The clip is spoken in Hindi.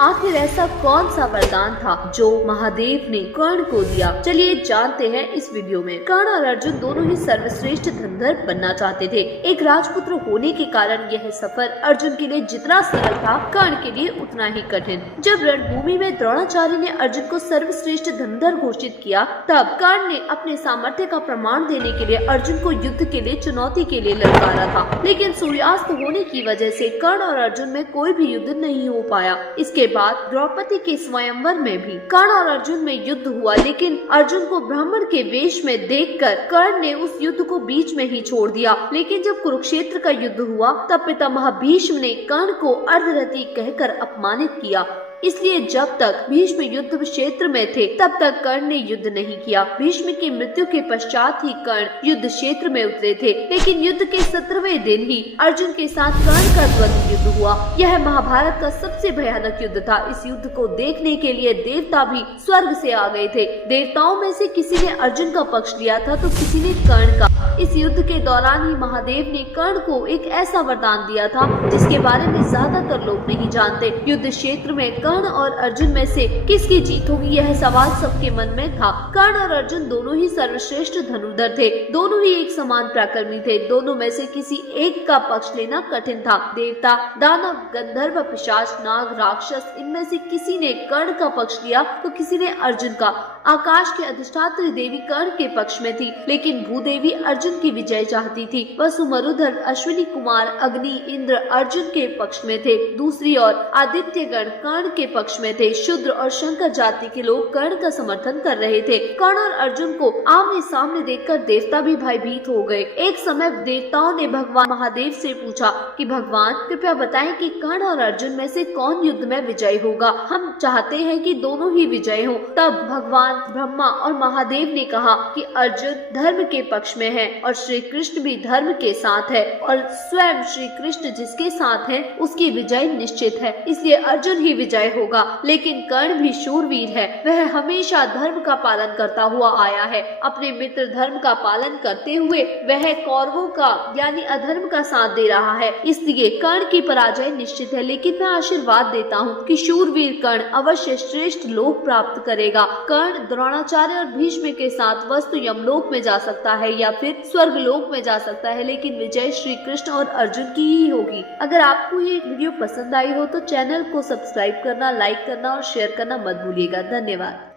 आखिर ऐसा कौन सा वरदान था जो महादेव ने कर्ण को दिया? चलिए जानते हैं इस वीडियो में। कर्ण और अर्जुन दोनों ही सर्वश्रेष्ठ धनुर्धर बनना चाहते थे। एक राजपुत्र होने के कारण यह सफर अर्जुन के लिए जितना सरल था, कर्ण के लिए उतना ही कठिन। जब रणभूमि में द्रोणाचार्य ने अर्जुन को सर्वश्रेष्ठ धनुर्धर घोषित किया, तब कर्ण ने अपने सामर्थ्य का प्रमाण देने के लिए अर्जुन को युद्ध के लिए चुनौती के लिए ललकारा था। लेकिन सूर्यास्त होने की वजह से कर्ण और अर्जुन में कोई भी युद्ध नहीं हो पाया। इसके बाद द्रौपदी के स्वयंवर में भी कर्ण और अर्जुन में युद्ध हुआ, लेकिन अर्जुन को ब्राह्मण के वेश में देखकर कर्ण ने उस युद्ध को बीच में ही छोड़ दिया। लेकिन जब कुरुक्षेत्र का युद्ध हुआ, तब पितामह भीष्म ने कर्ण को अर्धरथी कहकर अपमानित किया। इसलिए जब तक भीष्म युद्ध क्षेत्र में थे, तब तक कर्ण ने युद्ध नहीं किया। भीष्म की मृत्यु के पश्चात ही कर्ण युद्ध क्षेत्र में उतरे थे। लेकिन युद्ध के 17वें दिन ही अर्जुन के साथ कर्ण का द्वंद्व युद्ध हुआ। यह महाभारत का सबसे भयानक युद्ध था। इस युद्ध को देखने के लिए देवता भी स्वर्ग से आ गए थे। देवताओं में से किसी ने अर्जुन का पक्ष लिया था तो किसी ने कर्ण का। इस युद्ध के दौरान ही महादेव ने कर्ण को एक ऐसा वरदान दिया था जिसके बारे में ज्यादातर लोग नहीं जानते। युद्ध क्षेत्र में कर्ण और अर्जुन में से किसकी जीत होगी, यह सवाल सबके मन में था। कर्ण और अर्जुन दोनों ही सर्वश्रेष्ठ धनुर्धर थे। दोनों ही एक समान पराक्रमी थे। दोनों में से किसी एक का पक्ष लेना कठिन था। देवता, दानव, गंधर्व, पिशाच, नाग, राक्षस, इनमें से किसी ने कर्ण का पक्ष लिया तो किसी ने अर्जुन का। आकाश की अधिष्ठात्री देवी कर्ण के पक्ष में थी, लेकिन भूदेवी अर्जुन की विजय चाहती थी। वसु, मरुधर, अश्विनी कुमार, अग्नि, इंद्र अर्जुन के पक्ष में थे। दूसरी ओर आदित्य गण कर्ण के पक्ष में थे। शूद्र और शंकर जाति के लोग कर्ण का समर्थन कर रहे थे। कर्ण और अर्जुन को आमने सामने देखकर देवता भी भयभीत हो गए। एक समय देवताओं ने भगवान महादेव से पूछा कि भगवान कृपया बताएं कि कर्ण और अर्जुन में से कौन युद्ध में विजयी होगा। हम चाहते हैं कि दोनों ही विजयी हों। तब भगवान ब्रह्मा और महादेव ने कहा कि अर्जुन धर्म के पक्ष में है और श्री कृष्ण भी धर्म के साथ है, और स्वयं श्री कृष्ण जिसके साथ है उसकी विजय निश्चित है, इसलिए अर्जुन ही विजय होगा। लेकिन कर्ण भी शूरवीर है। वह हमेशा धर्म का पालन करता हुआ आया है। अपने मित्र धर्म का पालन करते हुए वह कौरवों का यानी अधर्म का साथ दे रहा है, इसलिए कर्ण की पराजय निश्चित है। लेकिन मैं आशीर्वाद देता हूँ कि शूरवीर कर्ण अवश्य श्रेष्ठ लोक प्राप्त करेगा। कर्ण द्रोणाचार्य और भीष्म के साथ वस्तु यमलोक में जा सकता है या फिर स्वर्ग लोक में जा सकता है, लेकिन विजय श्री कृष्ण और अर्जुन की ही होगी। अगर आपको ये वीडियो पसंद आई हो तो चैनल को सब्सक्राइब करना, लाइक करना और शेयर करना मत भूलिएगा। धन्यवाद।